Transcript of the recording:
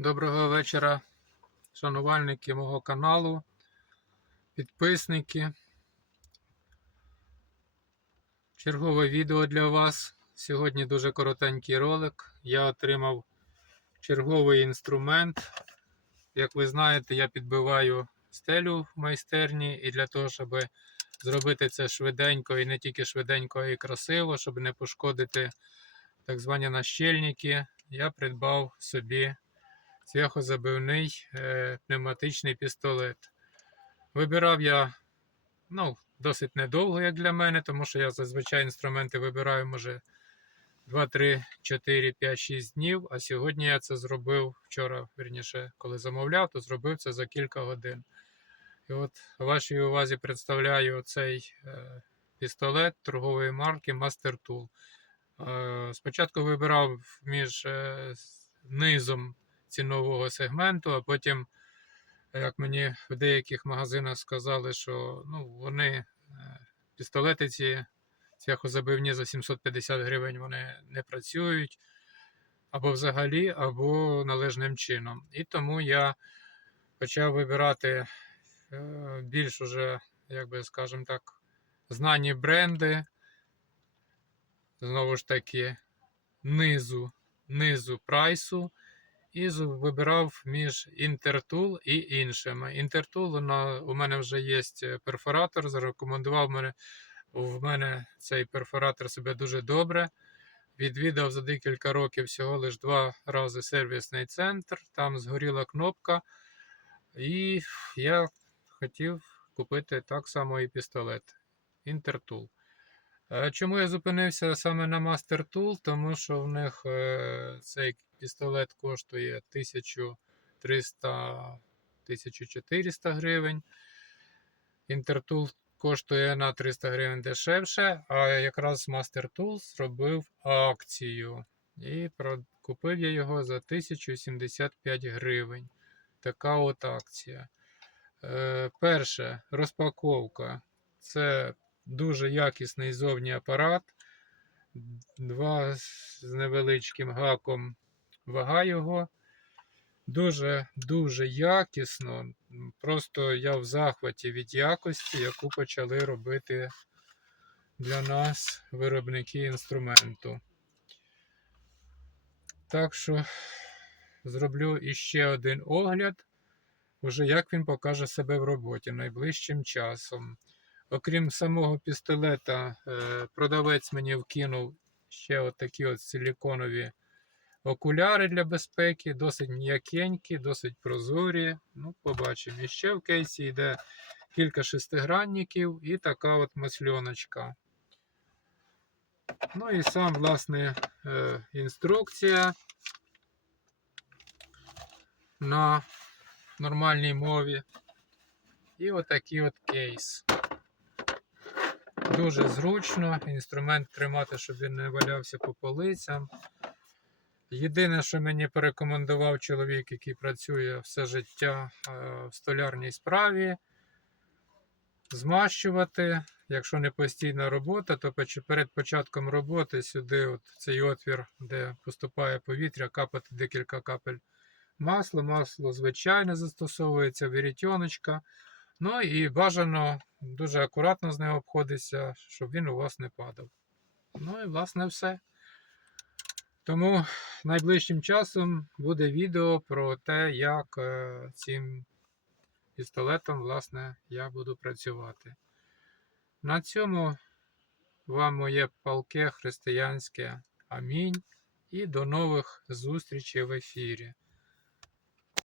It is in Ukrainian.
Доброго вечора, шанувальники мого каналу, підписники. Чергове відео для вас. Сьогодні дуже коротенький ролик. Я отримав черговий інструмент. Як ви знаєте, я підбиваю стелю в майстерні, і для того, щоб зробити це швиденько і не тільки швиденько, а й красиво, щоб не пошкодити так звані нащільники, я придбав собі цвяхозабивний е, пневматичний пістолет. Вибирав я ну, досить недовго, як для мене, тому що я зазвичай інструменти вибираю, може, 2, 3, 4, 5, 6 днів. А сьогодні я це зробив вчора, верніше, коли замовляв, то зробив це за кілька годин. І от вашій увазі представляю цей е, пістолет торгової марки Master Tool. Е, спочатку вибирав між низом цінового сегменту, а потім, як мені в деяких магазинах сказали, що ну, вони е, пістолети ці цвяхозабивні за 750 гривень вони не працюють або взагалі, або належним чином. І тому я почав вибирати е, більш уже, як би скажемо так, знані бренди. Знову ж таки, низу, низу прайсу. І вибирав між Intertool і іншими. На, у мене вже є перфоратор, зарекомендував мене, в мене цей перфоратор себе дуже добре. Відвідав за декілька років всього лише два рази сервісний центр, там згоріла кнопка. І я хотів купити так само і пістолет Intertool. Е, Чому я зупинився саме на Master Tool? Тому що в них е, цей пістолет коштує 1300-1400 гривень. Intertool коштує на 300 гривень дешевше, а якраз Master Tool зробив акцію. І купив я його за 1075 гривень. Така от акція. Е, перше, розпаковка. Це дуже якісний зовній апарат. Два з невеличким гаком вага його. Дуже-дуже якісно. Просто я в захваті від якості, яку почали робити для нас виробники інструменту. Так що зроблю іще один огляд, уже як він покаже себе в роботі найближчим часом. Окрім самого пістолета, е, продавець мені вкинув ще от такі от силіконові окуляри для безпеки, досить м'якенькі, досить прозорі. Ну, побачимо. І ще в кейсі йде кілька шестигранників і така от масльоночка. Ну і сам, власне, е, інструкція на нормальній мові. І отакий от кейс. Дуже зручно, інструмент тримати, щоб він не валявся по полицям. Єдине, що мені порекомендував чоловік, який працює все життя е, в столярній справі, змащувати. Якщо не постійна робота, то перед початком роботи сюди, от цей отвір, де поступає повітря, капати декілька капель масла. Масло звичайне застосовується, вірітьоночка. Ну і бажано дуже акуратно з ним обходитися, щоб він у вас не падав. Ну і власне все. Тому найближчим часом буде відео про те, як е, цим пістолетом власне, я буду працювати. На цьому вам моє палке християнське амінь і до нових зустрічей в ефірі.